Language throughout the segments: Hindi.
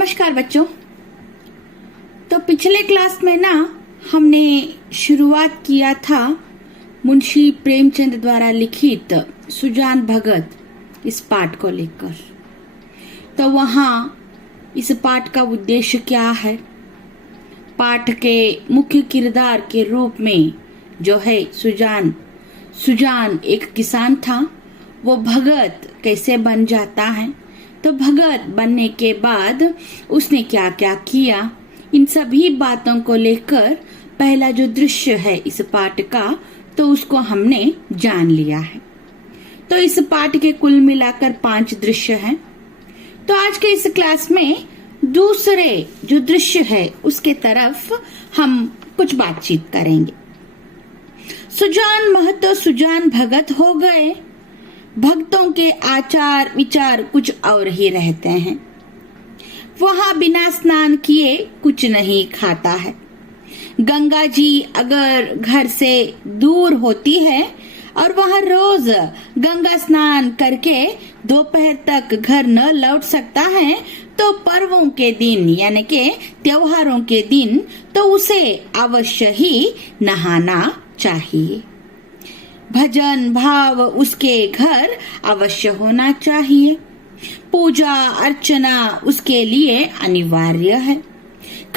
नमस्कार बच्चों। तो पिछले क्लास में ना हमने शुरुआत किया था मुंशी प्रेमचंद द्वारा लिखित सुजान भगत इस पाठ को लेकर। तो वहाँ इस पाठ का उद्देश्य क्या है, पाठ के मुख्य किरदार के रूप में जो है सुजान एक किसान था, वो भगत कैसे बन जाता है, तो भगत बनने के बाद उसने क्या क्या किया, इन सभी बातों को लेकर पहला जो दृश्य है इस पाठ का, तो उसको हमने जान लिया है। तो इस पाठ के कुल मिलाकर 5 दृश्य हैं। तो आज के इस क्लास में दूसरे जो दृश्य है उसके तरफ हम कुछ बातचीत करेंगे। सुजान महतो सुजान भगत हो गए, भक्तों के आचार विचार कुछ और ही रहते हैं। वहां बिना स्नान किए कुछ नहीं खाता है। गंगा जी अगर घर से दूर होती है और वहां रोज गंगा स्नान करके दोपहर तक घर न लौट सकता है, तो पर्वों के दिन यानी के त्योहारों के दिन तो उसे अवश्य ही नहाना चाहिए। भजन भाव उसके घर अवश्य होना चाहिए। पूजा अर्चना उसके लिए अनिवार्य है।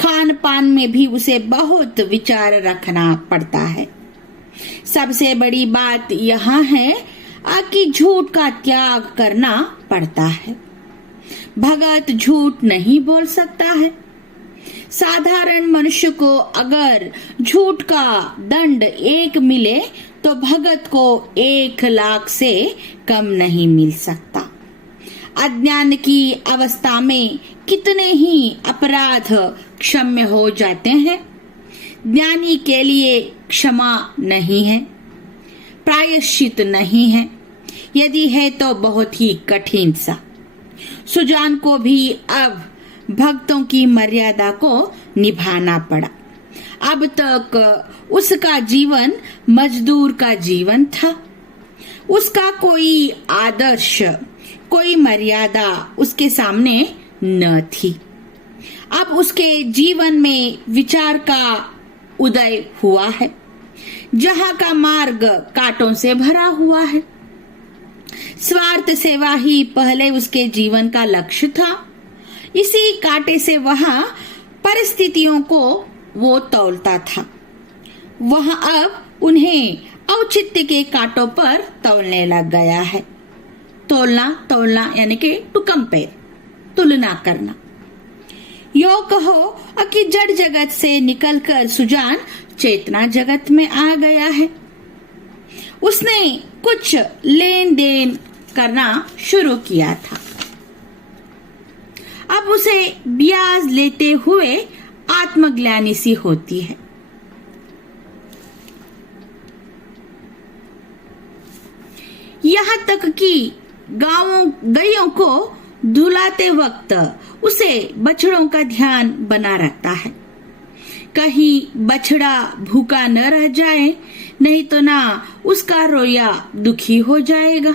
खान पान में भी उसे बहुत विचार रखना पड़ता है। सबसे बड़ी बात यहाँ है कि झूठ का त्याग करना पड़ता है। भगत झूठ नहीं बोल सकता है। साधारण मनुष्य को अगर झूठ का दंड 1 मिले तो भगत को 1 लाख से कम नहीं मिल सकता। अज्ञान की अवस्था में कितने ही अपराध क्षम्य हो जाते हैं। ज्ञानी के लिए क्षमा नहीं है, प्रायश्चित नहीं है, यदि है तो बहुत ही कठिन सा। सुजान को भी अब भक्तों की मर्यादा को निभाना पड़ा। अब तक उसका जीवन मजदूर का जीवन था। उसका कोई आदर्श, कोई मर्यादा उसके सामने न थी। अब उसके जीवन में विचार का उदय हुआ है, जहाँ का मार्ग कांटों से भरा हुआ है। स्वार्थ सेवा ही पहले उसके जीवन का लक्ष्य था। इसी कांटे से वहां परिस्थितियों को वो तौलता था। वहां अब उन्हें औचित्य के कांटों पर तौलने लग गया है। तौलना यानी कि टू कंपेयर, तुलना करना। यो कहो कि जड़ जगत से निकलकर सुजान चेतना जगत में आ गया है। उसने कुछ लेन देन करना शुरू किया था। अब उसे ब्याज लेते हुए आत्मग्लानि सी होती है। यहाँ तक कि गायों को धुलाते वक्त उसे बछड़ों का ध्यान बना रखता है। कहीं बछड़ा भूखा न रह जाए, नहीं तो ना उसका रोया दुखी हो जाएगा।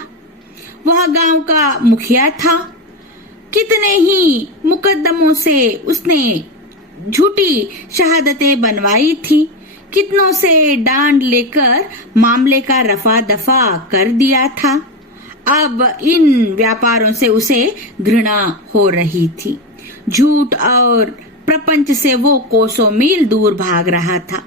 वह गांव का मुखिया था। कितने ही मुकदमों से उसने झूठी शहादतें बनवाई थी। कितनों से डांड लेकर मामले का रफा दफा कर दिया था। अब इन व्यापारों से उसे घृणा हो रही थी। झूठ और प्रपंच से वो कोसों मील दूर भाग रहा था।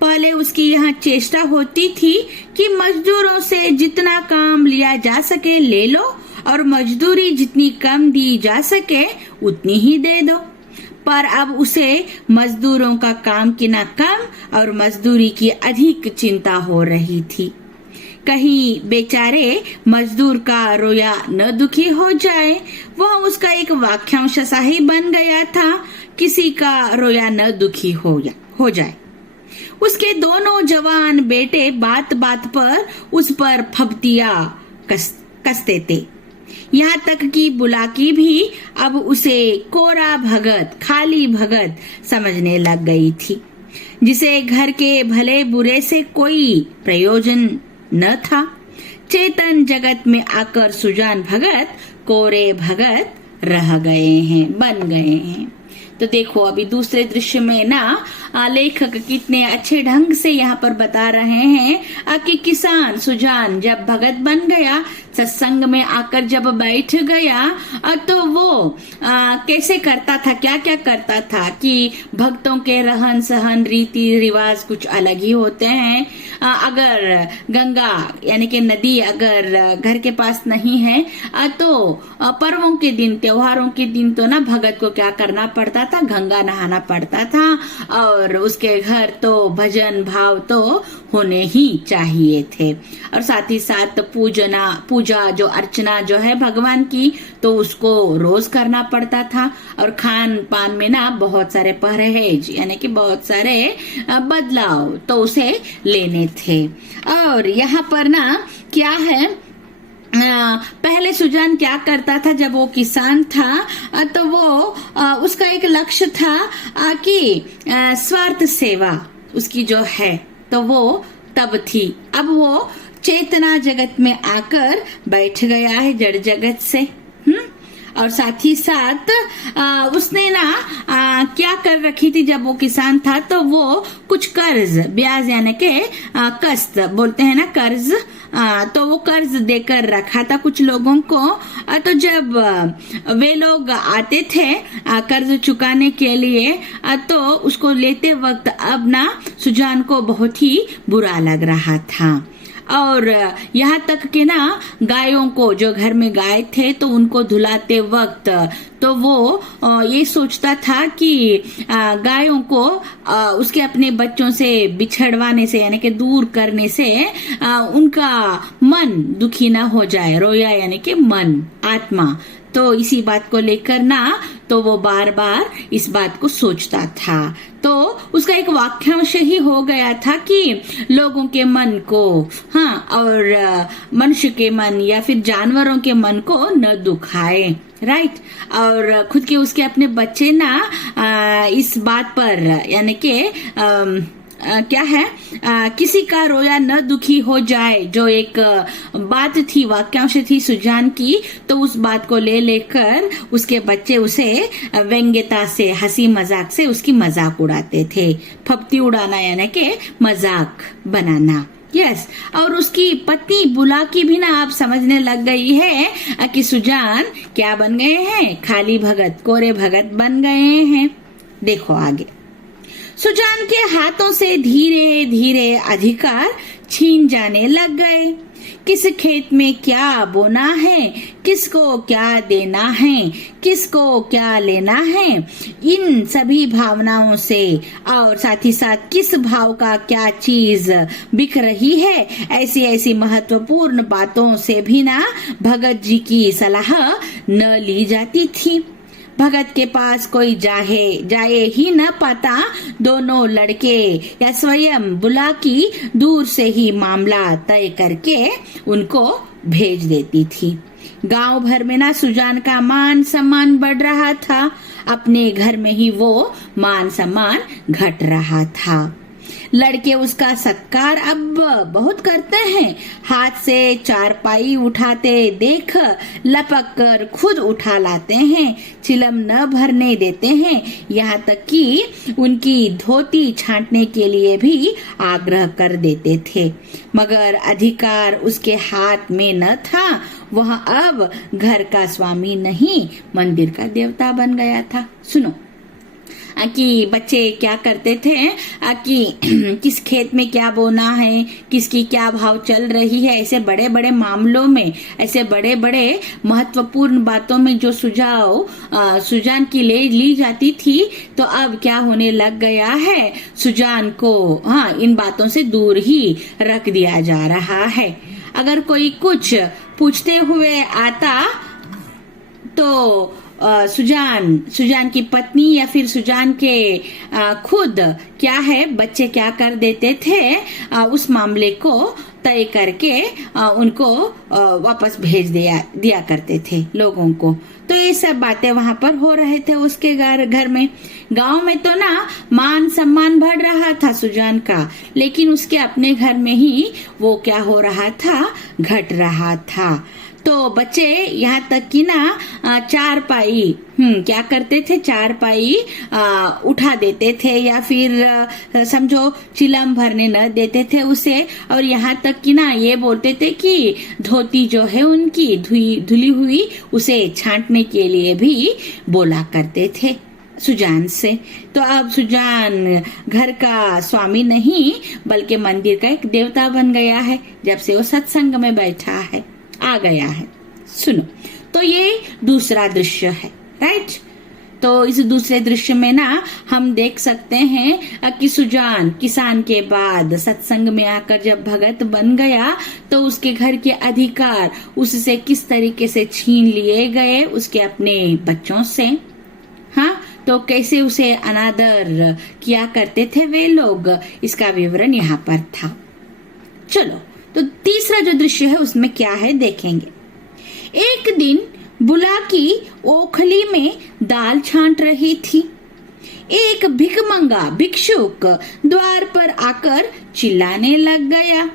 पहले उसकी यहाँ चेष्टा होती थी कि मजदूरों से जितना काम लिया जा सके ले लो और मजदूरी जितनी कम दी जा सके उतनी ही दे दो। पर अब उसे मजदूरों का काम कितना कम और मजदूरी की अधिक चिंता हो रही थी। कहीं बेचारे मजदूर का रोया न दुखी हो जाए। वह उसका एक वाक्यांश सा ही बन गया था, किसी का रोया न दुखी हो जाए। उसके दोनों जवान बेटे बात बात पर उस पर फब्तियां कसते थे। यहाँ तक कि बुलाकी भी अब उसे कोरा भगत, खाली भगत समझने लग गई थी, जिसे घर के भले बुरे से कोई प्रयोजन न था। चेतन जगत में आकर सुजान भगत कोरे भगत रह गए हैं, बन गए हैं। तो देखो अभी दूसरे दृश्य में ना लेखक कितने अच्छे ढंग से यहाँ पर बता रहे हैं कि किसान सुजान जब भगत बन गया, सत्संग में आकर जब बैठ गया, तो वो कैसे करता था, क्या क्या करता था कि भक्तों के रहन सहन रीति रिवाज कुछ अलग ही होते हैं। अगर गंगा यानी कि नदी अगर घर के पास नहीं है तो पर्वों के दिन, त्योहारों के दिन तो ना भगत को क्या करना पड़ता था, गंगा नहाना पड़ता था और उसके घर तो भजन भाव तो होने ही चाहिए थे। और साथ ही साथ पूजा जो अर्चना जो है भगवान की, तो उसको रोज करना पड़ता था। और खान पान में ना बहुत सारे परहेज यानी कि बहुत सारे बदलाव तो उसे लेने थे। और यहाँ पर ना क्या है, पहले सुजान क्या करता था, जब वो किसान था तो वो उसका एक लक्ष्य था कि स्वार्थ सेवा उसकी जो है तो वो तब थी। अब वो चेतना जगत में आकर बैठ गया है, जड़ जगत से। और साथ ही साथ उसने ना क्या कर रखी थी, जब वो किसान था तो वो कुछ कर्ज, ब्याज यानी के कस्त बोलते हैं ना, कर्ज, तो वो कर्ज देकर रखा था कुछ लोगों को। तो जब वे लोग आते थे कर्ज चुकाने के लिए, तो उसको लेते वक्त अब ना सुजान को बहुत ही बुरा लग रहा था। और यहाँ तक कि ना गायों को, जो घर में गाय थे तो उनको धुलाते वक्त तो वो ये सोचता था कि गायों को उसके अपने बच्चों से बिछड़वाने से यानी कि दूर करने से उनका मन दुखी ना हो जाए, रोया यानी कि मन, आत्मा। तो इसी बात को लेकर ना तो वो बार बार इस बात को सोचता था। तो उसका एक वाक्यांश ही हो गया था कि लोगों के मन को, हाँ, और मनुष्य के मन या फिर जानवरों के मन को न दुखाए, राइट। और खुद के उसके अपने बच्चे ना इस बात पर यानी कि क्या है, किसी का रोया न दुखी हो जाए, जो एक बात थी, वाक्यांश थी सुजान की। तो उस बात को ले लेकर उसके बच्चे उसे व्यंग्यता से, हंसी मजाक से उसकी मजाक उड़ाते थे। फप्ती उड़ाना यानी कि मजाक बनाना, यस। और उसकी पत्नी बुलाकी भी ना आप समझने लग गई है कि सुजान क्या बन गए हैं, खाली भगत, कोरे भगत बन गए हैं। देखो आगे, सुजान के हाथों से धीरे धीरे अधिकार छीन जाने लग गए। किस खेत में क्या बोना है, किसको क्या देना है, किसको क्या लेना है, इन सभी भावनाओं से, और साथ ही साथ किस भाव का क्या चीज बिक रही है, ऐसी ऐसी महत्वपूर्ण बातों से भी ना भगत जी की सलाह न ली जाती थी। भगत के पास कोई जाए ही न पाता। दोनों लड़के या स्वयं बुलाकी दूर से ही मामला तय करके उनको भेज देती थी। गांव भर में ना सुजान का मान सम्मान बढ़ रहा था, अपने घर में ही वो मान सम्मान घट रहा था। लड़के उसका सत्कार अब बहुत करते हैं। हाथ से चारपाई उठाते देख लपक कर खुद उठा लाते हैं, चिलम न भरने देते हैं, यहाँ तक कि उनकी धोती छांटने के लिए भी आग्रह कर देते थे। मगर अधिकार उसके हाथ में न था, वह अब घर का स्वामी नहीं, मंदिर का देवता बन गया था। सुनो कि बच्चे क्या करते थे कि किस खेत में क्या बोना है, किसकी क्या भाव चल रही है, ऐसे बड़े बड़े मामलों में, ऐसे बड़े बड़े महत्वपूर्ण बातों में जो सुझाव सुजान की ली जाती थी, तो अब क्या होने लग गया है, सुजान को हाँ इन बातों से दूर ही रख दिया जा रहा है। अगर कोई कुछ पूछते हुए आता तो सुजान की पत्नी या फिर सुजान के खुद क्या है बच्चे क्या कर देते थे, उस मामले को तय करके उनको वापस भेज दिया करते थे लोगों को। तो ये सब बातें वहां पर हो रहे थे उसके घर में। गांव में तो ना मान सम्मान बढ़ रहा था सुजान का, लेकिन उसके अपने घर में ही वो क्या हो रहा था, घट रहा था। तो बच्चे यहाँ तक कि ना चारपाई क्या करते थे, चारपाई उठा देते थे या फिर समझो चिलम भरने न देते थे उसे। और यहाँ तक कि ना ये बोलते थे कि धोती जो है उनकी धुली हुई उसे छांटने के लिए भी बोला करते थे सुजान से। तो अब सुजान घर का स्वामी नहीं बल्कि मंदिर का एक देवता बन गया है जब से वो सत्संग में बैठा है, आ गया है। सुनो, तो ये दूसरा दृश्य है, राइट। तो इस दूसरे दृश्य में ना हम देख सकते हैं कि सुजान किसान के बाद सत्संग में आकर जब भगत बन गया तो उसके घर के अधिकार उससे किस तरीके से छीन लिए गए उसके अपने बच्चों से। हाँ, तो कैसे उसे अनादर किया करते थे वे लोग, इसका विवरण यहाँ पर था। चलो, तो तीसरा जो दृश्य है उसमें क्या है देखेंगे। एक दिन बुलाकी ओखली में दाल छांट रही थी। एक भिखमंगा भिक्षुक द्वार पर आकर चिल्लाने लग गया।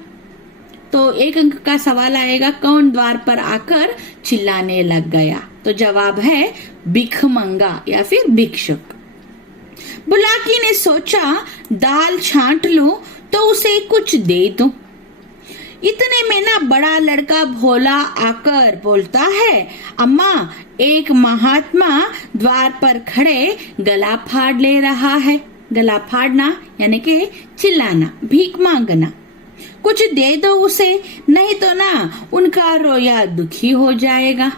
तो एक अंक का सवाल आएगा, कौन द्वार पर आकर चिल्लाने लग गया? तो जवाब है भिखमंगा या फिर भिक्षुक। बुलाकी ने सोचा दाल छांट लूं तो उसे कुछ दे दूं। इतने में ना बड़ा लड़का भोला आकर बोलता है, अम्मा, एक महात्मा द्वार पर खड़े गला फाड़ ले रहा है। गला फाड़ना यानी कि चिल्लाना, भीख मांगना। कुछ दे दो उसे, नहीं तो ना उनका रोया दुखी हो जाएगा।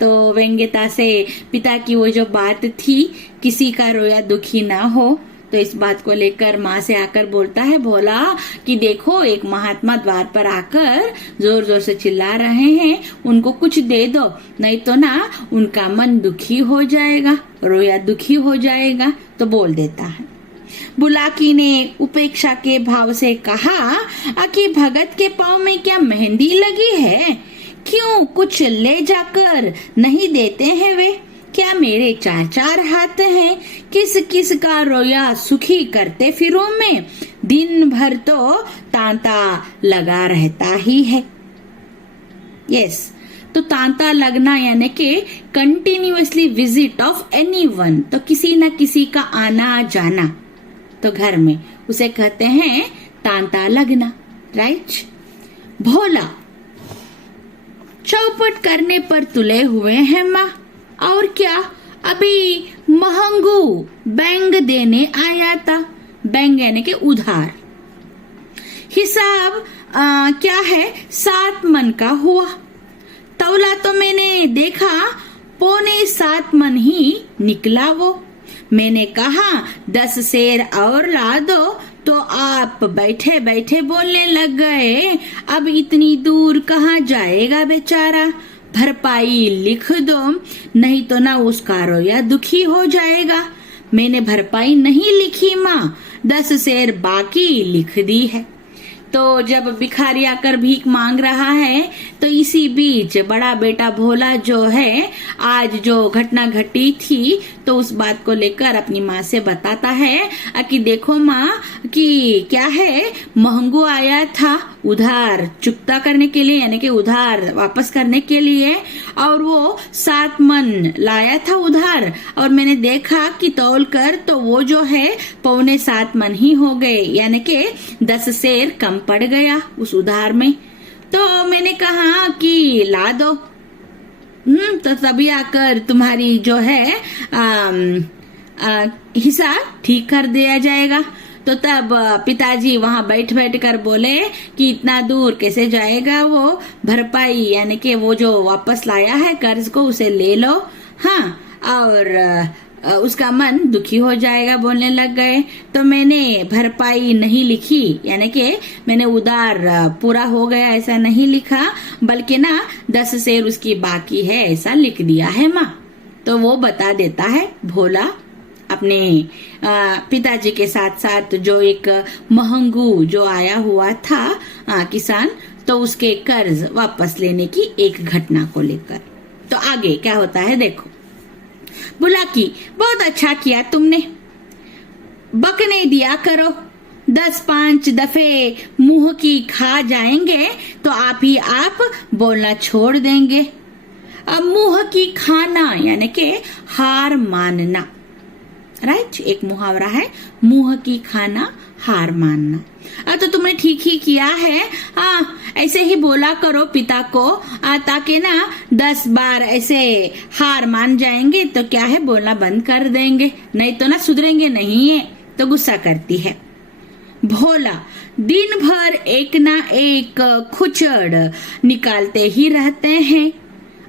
तो व्यंग्यता से पिता की वो जो बात थी, किसी का रोया दुखी ना हो, तो इस बात को लेकर माँ से आकर बोलता है भोला कि देखो एक महात्मा द्वार पर आकर जोर जोर से चिल्ला रहे हैं, उनको कुछ दे दो, नहीं तो ना उनका मन दुखी हो जाएगा, रोया दुखी हो जाएगा। तो बोल देता है। बुलाकी ने उपेक्षा के भाव से कहा कि भगत के पाँव में क्या मेहंदी लगी है? क्यों कुछ ले जाकर नहीं देते हैं वे? क्या मेरे चार चार हाथ हैं? किस किस का रोया सुखी करते फिरूं मैं? दिन भर तो तांता लगा रहता ही है। यस, तो तांता लगना यानी कि कंटिन्यूअसली विजिट ऑफ एनीवन, तो किसी न किसी का आना जाना, तो घर में उसे कहते हैं तांता लगना, राइट। भोला चौपट करने पर तुले हुए हैं माँ, और क्या, अभी महंगू बैंक देने आया था। बैंक यानी कि उधार। हिसाब क्या है, 7 मन का हुआ। तौला तो मैंने देखा 6.25 मन ही निकला वो। मैंने कहा 10 सेर और ला दो, तो आप बैठे बैठे बोलने लग गए, अब इतनी दूर कहाँ जाएगा बेचारा, भरपाई लिख दो, नहीं तो ना उसका रोया दुखी हो जाएगा। मैंने भरपाई नहीं लिखी माँ, 10 सेर बाकी लिख दी है। तो जब भिखारी आकर भीख मांग रहा है तो इसी बीच बड़ा बेटा भोला जो है, आज जो घटना घटी थी तो उस बात को लेकर अपनी माँ से बताता है कि देखो माँ कि क्या है, महंगू आया था उधार चुकता करने के लिए, यानी कि उधार वापस करने के लिए, और वो 7 मन लाया था उधार, और मैंने देखा कि तौल कर तो वो जो है 6.25 मन ही हो गए, यानी कि 10 सेर कम पड़ गया उस उधार में। तो मैंने कहा कि ला दो, तो तभी आकर तुम्हारी जो है हिसाब ठीक कर दिया जाएगा। तो तब पिताजी वहां बैठ बैठ कर बोले कि इतना दूर कैसे जाएगा वो, भरपाई यानी कि वो जो वापस लाया है कर्ज को उसे ले लो, हाँ, और उसका मन दुखी हो जाएगा, बोलने लग गए। तो मैंने भरपाई नहीं लिखी, यानी कि मैंने उधार पूरा हो गया ऐसा नहीं लिखा, बल्कि ना 10 सेर उसकी बाकी है ऐसा लिख दिया है माँ। तो वो बता देता है भोला अपने पिताजी के साथ साथ जो एक महंगू जो आया हुआ था किसान, तो उसके कर्ज वापस लेने की एक घटना को लेकर। तो आगे क्या होता है देखो। बुलाकी, बहुत अच्छा किया तुमने, बकने दिया करो, 10-5 दफे मुंह की खा जाएंगे तो आप ही आप बोलना छोड़ देंगे। अब मुंह की खाना यानी कि हार मानना, राइट। एक मुहावरा है, मुंह की खाना हार मानना। अब तो तुमने ठीक ही किया है, ऐसे ही बोला करो पिता को, ताकि ना 10 बार ऐसे हार मान जाएंगे तो क्या है, बोलना बंद कर देंगे, नहीं तो ना सुधरेंगे नहीं है। तो गुस्सा करती है। भोला, दिन भर एक ना एक खुचड़ निकालते ही रहते हैं।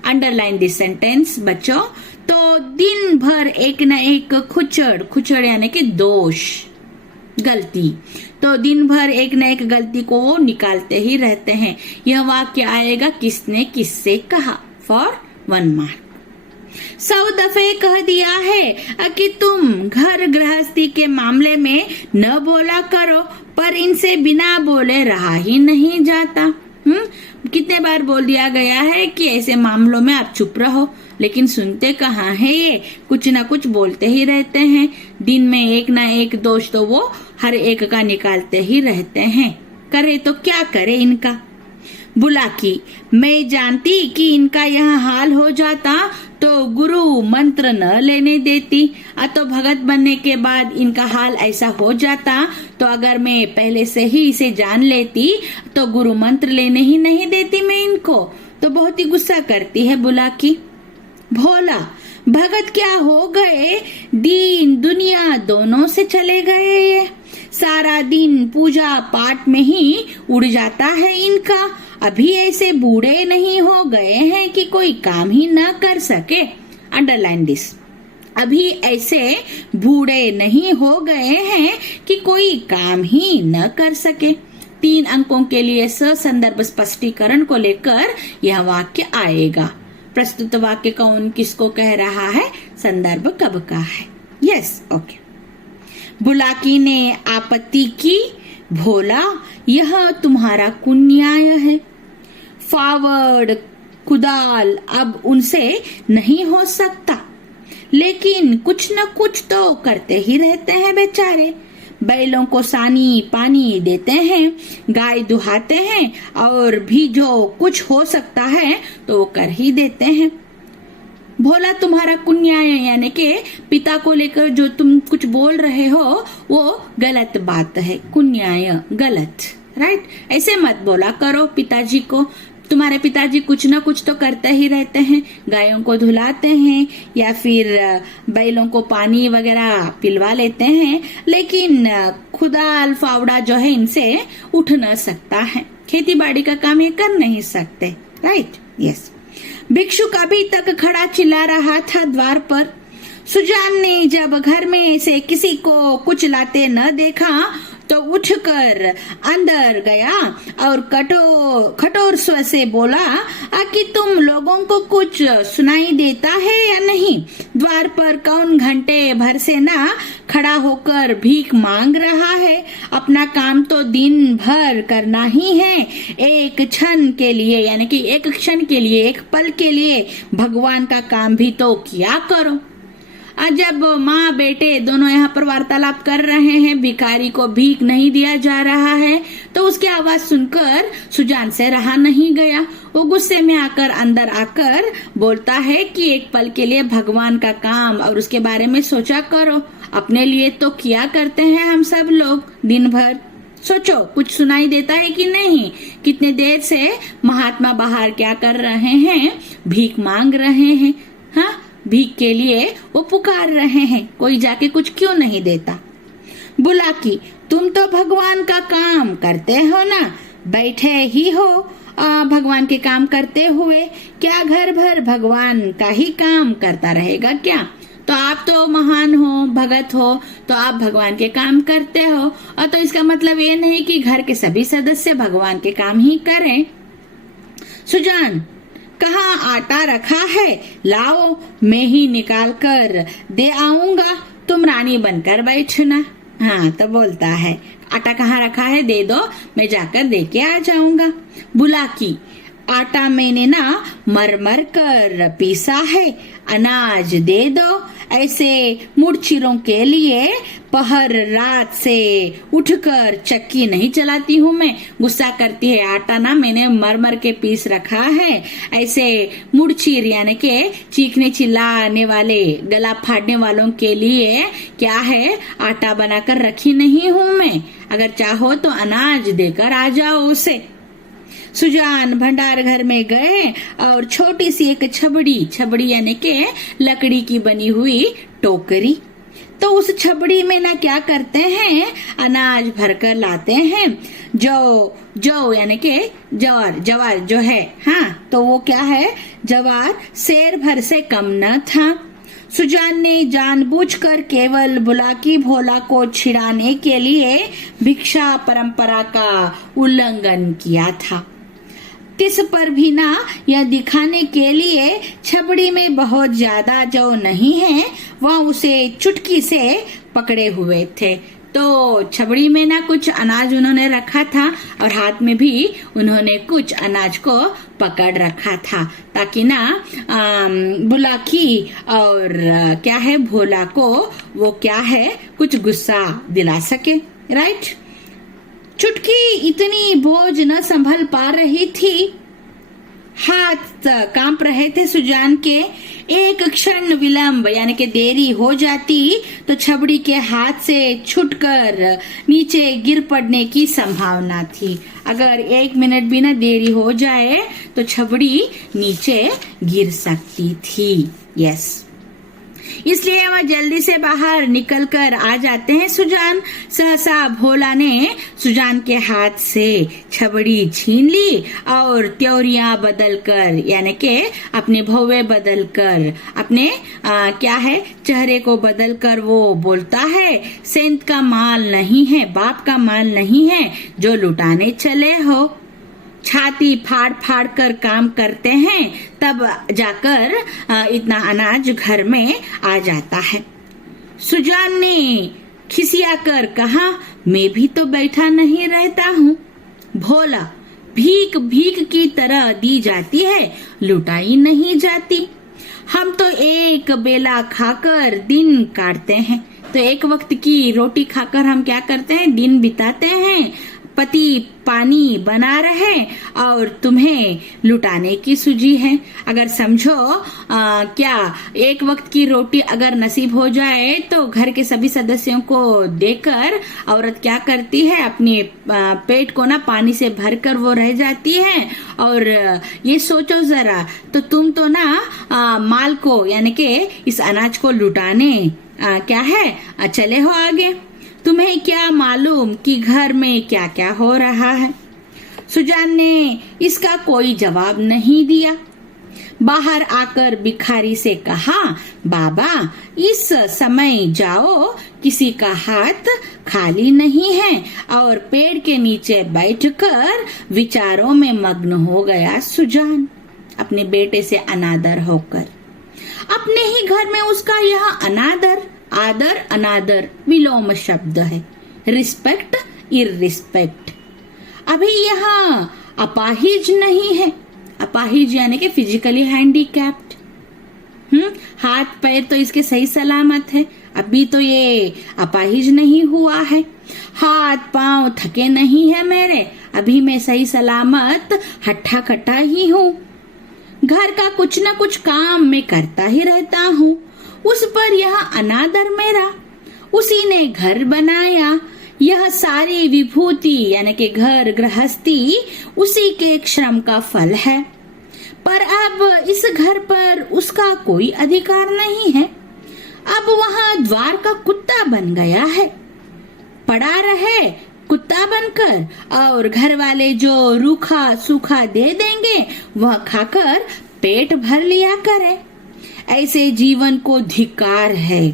अंडरलाइन दिस सेंटेंस बच्चों। तो दिन भर एक ना एक खुचड़ यानी कि दोष, गलती। तो दिन भर एक न एक गलती को वो निकालते ही रहते हैं। यह वाक्य आएगा किसने किससे कहा, फॉर 1 मार्क। 100 दफे कह दिया है कि तुम घर गृहस्थी के मामले में न बोला करो, पर इनसे बिना बोले रहा ही नहीं जाता। कितने बार बोल दिया गया है कि ऐसे मामलों में आप चुप रहो, लेकिन सुनते कहाँ है ये, कुछ ना कुछ बोलते ही रहते हैं। दिन में एक ना एक दोष तो वो हर एक का निकालते ही रहते हैं। करे तो क्या करे इनका। बुलाकी, मैं जानती कि इनका यह हाल हो जाता तो गुरु मंत्र न लेने देती। तो भगत बनने के बाद इनका हाल ऐसा हो जाता, तो अगर मैं पहले से ही इसे जान लेती तो गुरु मंत्र लेने ही नहीं देती मैं इनको। तो बहुत ही गुस्सा करती है बुलाकी। भोला, भगत क्या हो गए, दीन दुनिया दोनों से चले गए ये। सारा दिन पूजा पाठ में ही उड़ जाता है इनका। अभी ऐसे बूढ़े नहीं हो गए हैं कि कोई काम ही न कर सके। Underline this. अभी ऐसे बूढ़े नहीं हो गए हैं कि कोई काम ही न कर सके। 3 अंकों के लिए संदर्भ स्पष्टीकरण को लेकर यह वाक्य आएगा। प्रस्तुत वाक्य कौन किसको कह रहा है, संदर्भ कब का है। Yes, okay. बुलाकी ने आपत्ति की। भोला, यह तुम्हारा कुन्याय है। फॉरवर्ड कुदाल अब उनसे नहीं हो सकता, लेकिन कुछ न कुछ तो करते ही रहते हैं बेचारे। बैलों को सानी पानी देते हैं, गाय दुहाते हैं, और भी जो कुछ हो सकता है तो वो कर ही देते हैं। भोला, तुम्हारा कुन्याय यानी कि पिता को लेकर जो तुम कुछ बोल रहे हो वो गलत बात है। कुन्याय गलत, राइट। ऐसे मत बोला करो पिताजी को। तुम्हारे पिताजी कुछ ना कुछ तो करते ही रहते हैं, गायों को धुलाते हैं या फिर बैलों को पानी वगैरह पिलवा लेते हैं, लेकिन खुदाल फावड़ा जो है इनसे उठ न सकता है। खेती बाड़ी का काम ये कर नहीं सकते, राइट। यस। भिक्षुक अभी तक खड़ा चिल्ला रहा था द्वार पर। सुजान ने जब घर में से किसी को कुछ लाते न देखा तो उठकर अंदर गया और कठोर स्वर से बोला कि तुम लोगों को कुछ सुनाई देता है या नहीं? द्वार पर कौन घंटे भर से ना खड़ा होकर भीख मांग रहा है? अपना काम तो दिन भर करना ही है। एक क्षण के लिए यानी कि एक क्षण के लिए, एक पल के लिए भगवान का काम भी तो किया करो। जब माँ बेटे दोनों यहाँ पर वार्तालाप कर रहे हैं, भिखारी को भीख नहीं दिया जा रहा है, तो उसकी आवाज सुनकर सुजान से रहा नहीं गया। वो गुस्से में आकर अंदर आकर बोलता है कि एक पल के लिए भगवान का काम और उसके बारे में सोचा करो। अपने लिए तो किया करते हैं हम सब लोग दिन भर। सोचो कुछ सुनाई देता है कि नहीं? कितने देर से महात्मा बाहर क्या कर रहे हैं? भीख मांग रहे हैं। हाँ, भीख के लिए वो पुकार रहे हैं, कोई जाके कुछ क्यों नहीं देता? बुलाकी, तुम तो भगवान का काम करते हो ना, बैठे ही हो भगवान के काम करते हुए। क्या घर भर भगवान का ही काम करता रहेगा क्या? तो आप तो महान हो, भगत हो, तो आप भगवान के काम करते हो, और तो इसका मतलब ये नहीं कि घर के सभी सदस्य भगवान के काम ही करें। सुजान, कहाँ आटा रखा है? लाओ, मैं ही निकाल कर दे आऊंगा, तुम रानी बनकर बैठना। हाँ, तो बोलता है आटा कहाँ रखा है, दे दो, मैं जाकर दे के आ जाऊंगा। बुलाकी, आटा मैंने ना मर कर पीसा है, अनाज दे दो, ऐसे मुड़चिरों के लिए पहर रात से उठकर चक्की नहीं चलाती हूँ मैं। गुस्सा करती है, आटा ना मैंने मर मर के पीस रखा है। ऐसे मुड़चिर यानी के चीखने चिल्लाने वाले, गला फाड़ने वालों के लिए क्या है, आटा बनाकर रखी नहीं हूँ मैं। अगर चाहो तो अनाज देकर आ जाओ उसे। सुजान भंडार घर में गए और छोटी सी एक छबड़ी यानी के लकड़ी की बनी हुई टोकरी, तो उस छबड़ी में ना क्या करते हैं, अनाज भरकर लाते हैं। जौ यानी के जवार जो है, हाँ, तो वो क्या है, जवार सेर भर से कम न था। सुजान ने जानबूझकर केवल बुलाकी भोला को छिड़ाने के लिए भिक्षा परंपरा का उल्लंघन किया था। तिस पर भी ना यह दिखाने के लिए छबड़ी में बहुत ज्यादा जौ नहीं है, वह उसे चुटकी से पकड़े हुए थे। तो छबड़ी में ना कुछ अनाज उन्होंने रखा था और हाथ में भी उन्होंने कुछ अनाज को पकड़ रखा था, ताकि ना बुलाकी और क्या है भोला को वो क्या है कुछ गुस्सा दिला सके, राइट। चुटकी इतनी बोझ न संभल पा रही थी, हाथ कांप रहे थे सुजान के। एक क्षण विलंब यानी कि देरी हो जाती तो छबड़ी के हाथ से छूटकर नीचे गिर पड़ने की संभावना थी। अगर 1 मिनट भी ना देरी हो जाए तो छबड़ी नीचे गिर सकती थी। यस, इसलिए वह जल्दी से बाहर निकलकर आ जाते हैं सुजान। सहसा भोला ने सुजान के हाथ से छबड़ी छीन ली और त्योरियां बदलकर यानी के अपने भौवे बदलकर अपने क्या है चेहरे को बदलकर वो बोलता है, सेंत का माल नहीं है, बाप का माल नहीं है जो लुटाने चले हो। छाती फाड़ फाड़ कर काम करते हैं तब जाकर इतना अनाज घर में आ जाता है। सुजान ने खिसिया कर कहा, मैं भी तो बैठा नहीं रहता हूँ। भोला, भीख भीख की तरह दी जाती है, लुटाई नहीं जाती। हम तो एक बेला खाकर दिन काटते हैं, तो एक वक्त की रोटी खाकर हम क्या करते हैं, दिन बिताते हैं। पति पानी बना रहे और तुम्हें लुटाने की सूझी है। अगर समझो क्या एक वक्त की रोटी अगर नसीब हो जाए तो घर के सभी सदस्यों को देकर औरत क्या करती है, अपने पेट को ना पानी से भरकर वो रह जाती है। और ये सोचो जरा, तो तुम तो ना माल को यानी के इस अनाज को लुटाने क्या है चले हो आगे। तुम्हें क्या मालूम कि घर में क्या क्या हो रहा है। सुजान ने इसका कोई जवाब नहीं दिया। बाहर आकर भिखारी से कहा, बाबा इस समय जाओ, किसी का हाथ खाली नहीं है। और पेड़ के नीचे बैठकर विचारों में मग्न हो गया सुजान, अपने बेटे से अनादर होकर। अपने ही घर में उसका यह अनादर, आदर अनादर विलोम शब्द है, रिस्पेक्ट इररिस्पेक्ट। अभी यहाँ अपाहिज नहीं है, अपाहिज यानी कि फिजिकली हैंडीकैप्ड। हाथ पैर तो इसके सही सलामत है, अभी तो ये अपाहिज नहीं हुआ है। हाथ पांव थके नहीं है मेरे, अभी मैं सही सलामत हट्ठा कट्टा ही हूँ। घर का कुछ न कुछ काम मैं करता ही रहता हूँ, उस पर यह अनादर मेरा। उसी ने घर बनाया, यह सारी विभूति यानी कि घर गृहस्थी उसी के श्रम का फल है। पर अब इस घर पर उसका कोई अधिकार नहीं है। अब वहाँ द्वार का कुत्ता बन गया है, पड़ा रहे कुत्ता बनकर, और घर वाले जो रूखा सूखा दे देंगे वह खाकर पेट भर लिया करे। ऐसे जीवन को धिक्कार है।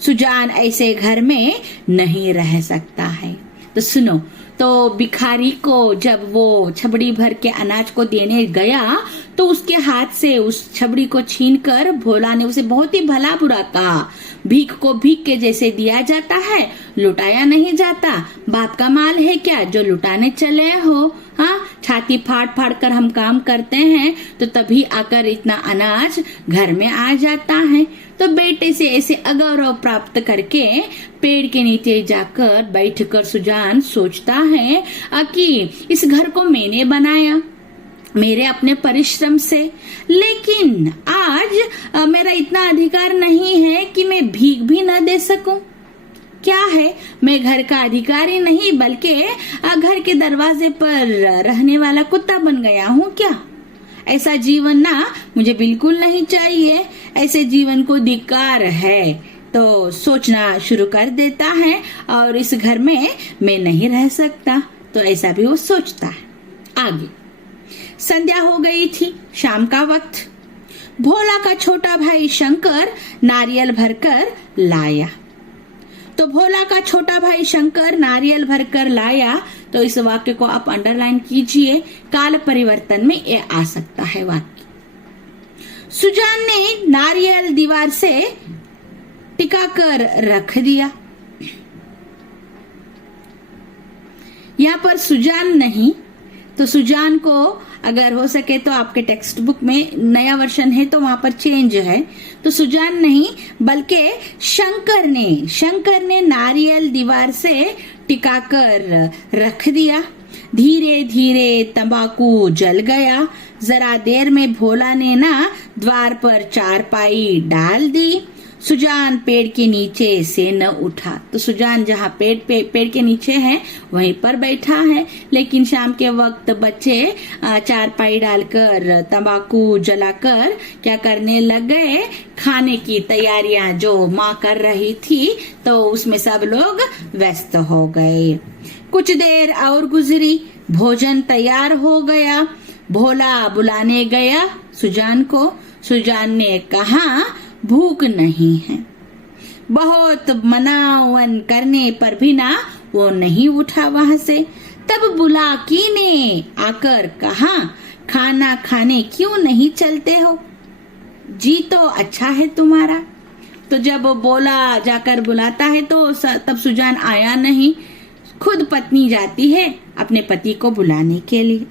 सुजान ऐसे घर में नहीं रह सकता है। तो सुनो, तो भिखारी को जब वो छबड़ी भर के अनाज को देने गया तो उसके हाथ से उस छबड़ी को छीनकर भोला ने उसे बहुत ही भला बुरा कहा। भीख को भीख के जैसे दिया जाता है, लुटाया नहीं जाता। बाप का माल है क्या जो लुटाने चले हो? हाँ, छाती फाड़ फाड़ कर हम काम करते हैं तो तभी आकर इतना अनाज घर में आ जाता है। तो बेटे से ऐसे अगौरव प्राप्त करके पेड़ के नीचे जाकर बैठकर सुजान सोचता है कि इस घर को मैंने बनाया मेरे अपने परिश्रम से, लेकिन आज मेरा इतना अधिकार नहीं है कि मैं भीख भी न दे सकूं। क्या है, मैं घर का अधिकारी नहीं बल्कि घर के दरवाजे पर रहने वाला कुत्ता बन गया हूँ क्या? ऐसा जीवन ना मुझे बिल्कुल नहीं चाहिए। ऐसे जीवन को धिक्कार है। तो सोचना शुरू कर देता है और इस घर में मैं नहीं रह सकता। तो ऐसा भी वो सोचता है। आगे संध्या हो गई थी, शाम का वक्त। भोला का छोटा भाई शंकर नारियल भरकर लाया। तो भोला का छोटा भाई शंकर नारियल भरकर लाया। तो इस वाक्य को आप अंडरलाइन कीजिए, काल परिवर्तन में ये आ सकता है वाक्य। सुजान ने नारियल दीवार से टिकाकर रख दिया। यहाँ पर सुजान नहीं, तो सुजान को अगर हो सके तो आपके टेक्स्ट बुक में नया वर्षन है तो वहां पर चेंज है। तो सुजान नहीं बल्कि शंकर ने नारियल दीवार से टिकाकर रख दिया। धीरे धीरे तंबाकू जल गया। जरा देर में भोला ने ना द्वार पर चारपाई डाल दी। सुजान पेड़ के नीचे से न उठा। तो सुजान जहाँ पेड़ के नीचे है वहीं पर बैठा है, लेकिन शाम के वक्त बच्चे चारपाई डालकर तंबाकू जलाकर क्या करने लग गए, खाने की तैयारियां जो माँ कर रही थी तो उसमें सब लोग व्यस्त हो गए। कुछ देर और गुजरी, भोजन तैयार हो गया। भोला बुलाने गया सुजान को। सुजान ने कहा भूख नहीं है। बहुत मनावन करने पर भी ना वो नहीं उठा वहां से। तब बुलाकी ने आकर कहा खाना खाने क्यों नहीं चलते हो? जी तो अच्छा है तुम्हारा। तो जब बोला जाकर बुलाता है तो तब सुजान आया नहीं। खुद पत्नी जाती है अपने पति को बुलाने के लिए।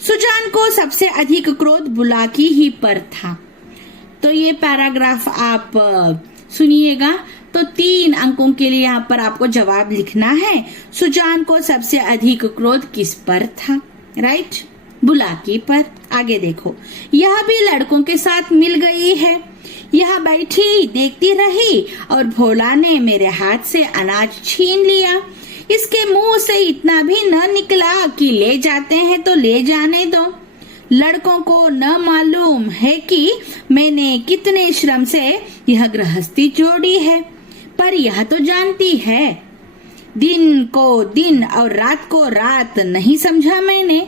सुजान को सबसे अधिक क्रोध बुलाकी ही पर था। तो ये पैराग्राफ आप सुनिएगा। तो 3 अंकों के लिए यहाँ पर आपको जवाब लिखना है। सुजान को सबसे अधिक क्रोध किस पर था? राइट, बुलाकी पर। आगे देखो, यह भी लड़कों के साथ मिल गई है। यहाँ बैठी देखती रही और भोला ने मेरे हाथ से अनाज छीन लिया। इसके मुंह से इतना भी न निकला कि ले जाते हैं तो ले जाने दो। लड़कों को न मालूम है कि मैंने कितने श्रम से यह गृहस्थी जोड़ी है, पर यह तो जानती है दिन को दिन और रात को रात नहीं समझा मैंने।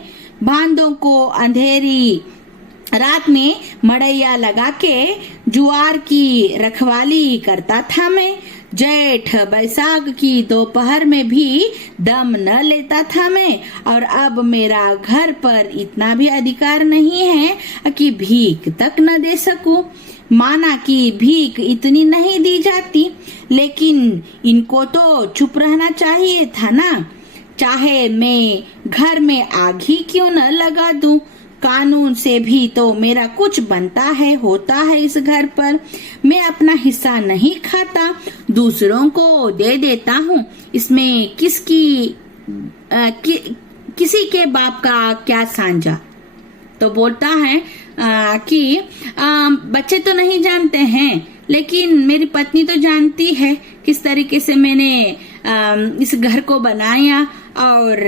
बांधों को अंधेरी रात में मड़ैया लगा के जुआर की रखवाली करता था मैं। जेठ बैसाख की दोपहर में भी दम न लेता था मैं। और अब मेरा घर पर इतना भी अधिकार नहीं है कि भीख तक न दे सकूं। माना कि भीख इतनी नहीं दी जाती, लेकिन इनको तो चुप रहना चाहिए था ना। चाहे मैं घर में आग ही क्यों न लगा दूं, कानून से भी तो मेरा कुछ बनता है, होता है इस घर पर। मैं अपना हिस्सा नहीं खाता, दूसरों को दे देता हूँ। इसमें किसी के बाप का क्या सांझा। तो बोलता है कि बच्चे तो नहीं जानते हैं, लेकिन मेरी पत्नी तो जानती है किस तरीके से मैंने इस घर को बनाया। और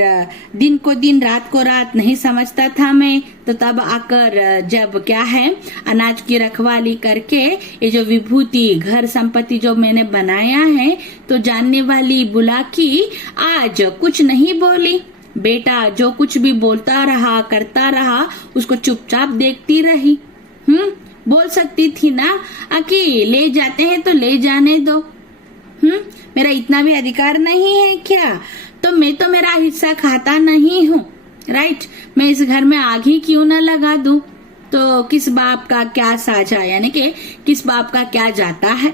दिन को दिन रात को रात नहीं समझता था मैं। तो तब आकर जब क्या है अनाज की रखवाली करके ये जो विभूति घर संपत्ति जो मैंने बनाया है, तो जानने वाली बुलाकी आज कुछ नहीं बोली। बेटा जो कुछ भी बोलता रहा करता रहा उसको चुपचाप देखती रही। बोल सकती थी ना कि ले जाते हैं तो ले जाने दो। मेरा इतना भी अधिकार नहीं है क्या? तो मैं तो मेरा हिस्सा खाता नहीं हूँ। राइट, मैं इस घर में आग ही क्यों न लगा दूं। तो किस बाप का क्या साझा, यानी कि किस बाप का क्या जाता है।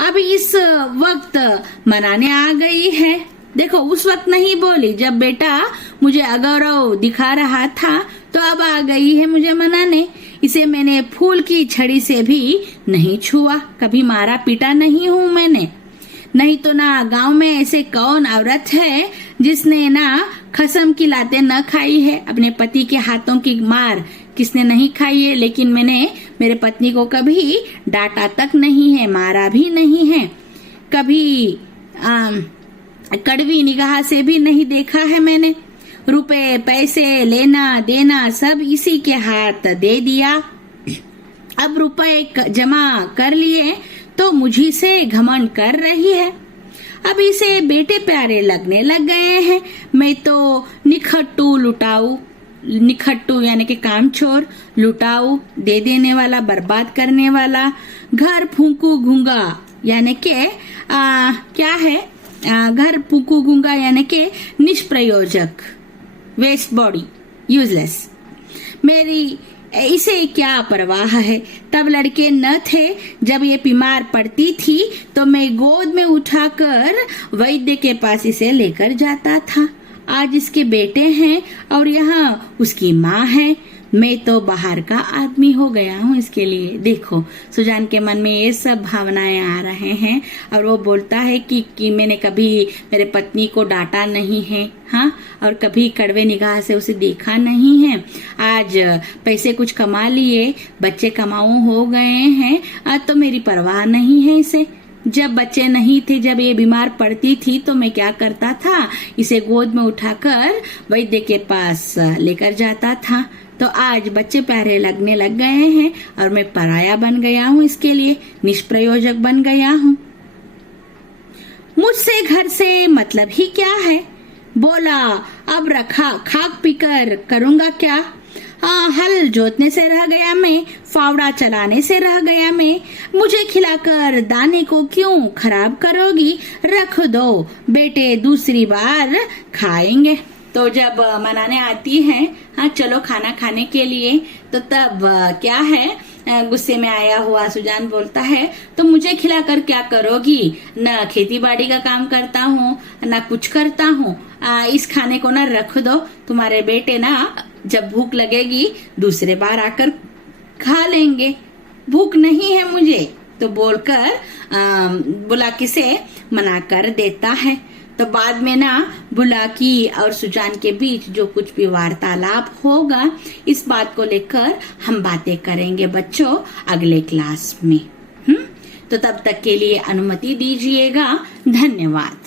अब इस वक्त मनाने आ गई है। देखो उस वक्त नहीं बोली जब बेटा मुझे अगौरव दिखा रहा था, तो अब आ गई है मुझे मनाने। इसे मैंने फूल की छड़ी से भी नहीं छुआ, कभी मारा पीटा नहीं हूँ मैंने। नहीं तो ना गांव में ऐसे कौन औरत है जिसने ना खसम की लातें न खाई है। अपने पति के हाथों की मार किसने नहीं खाई है, लेकिन मैंने मेरे पत्नी को कभी डांटा तक नहीं है, मारा भी नहीं है, कभी कड़वी निगाह से भी नहीं देखा है मैंने। रुपए पैसे लेना देना सब इसी के हाथ दे दिया। अब रुपए जमा कर लिए तो मुझी से घमंड कर रही है। अब इसे बेटे प्यारे लगने लग गए हैं। मैं तो निखट्टू यानी कि कामचोर, लुटाऊ, दे देने वाला, बर्बाद करने वाला, घर फूंकू घूंगा यानी कि क्या है, घर फूंकू घूंगा यानी कि निष्प्रयोजक, वेस्ट बॉडी, यूजलेस। मेरी इसे क्या परवाह है। तब लड़के न थे, जब ये बीमार पड़ती थी तो मैं गोद में उठाकर वैद्य के पास इसे लेकर जाता था। आज इसके बेटे हैं और यहाँ उसकी माँ है। मैं तो बाहर का आदमी हो गया हूँ इसके लिए। देखो, सुजान के मन में ये सब भावनाएं आ रहे हैं और वो बोलता है कि मैंने कभी मेरे पत्नी को डांटा नहीं है, हाँ, और कभी कड़वे निगाह से उसे देखा नहीं है। आज पैसे कुछ कमा लिए, बच्चे कमाऊ हो गए हैं, आज तो मेरी परवाह नहीं है इसे। जब बच्चे नहीं थे, जब ये बीमार पड़ती थी तो मैं क्या करता था, इसे गोद में उठाकर वैद्य के पास लेकर जाता था। तो आज बच्चे प्यारे लगने लग गए हैं और मैं पराया बन गया हूँ इसके लिए, निष्प्रयोजक बन गया हूँ। मुझसे घर से मतलब ही क्या है। बोला, अब रखा खाक पीकर करूंगा क्या। हल जोतने से रह गया मैं, फावड़ा चलाने से रह गया मैं। मुझे खिलाकर दाने को क्यों खराब करोगी, रख दो बेटे, दूसरी बार खाएंगे। तो जब मनाने आती है, हाँ चलो खाना खाने के लिए, तो तब क्या है, गुस्से में आया हुआ सुजान बोलता है, तो मुझे खिलाकर क्या करोगी, न खेती बाड़ी का काम करता हूँ न कुछ करता हूँ, इस खाने को ना रख दो, तुम्हारे बेटे ना जब भूख लगेगी दूसरे बार आकर खा लेंगे, भूख नहीं है मुझे। तो बोलकर बुलाकी से मना कर देता है। तो बाद में ना बुलाकी और सुजान के बीच जो कुछ भी वार्तालाप होगा, इस बात को लेकर हम बातें करेंगे बच्चों अगले क्लास में। तो तब तक के लिए अनुमति दीजिएगा। धन्यवाद।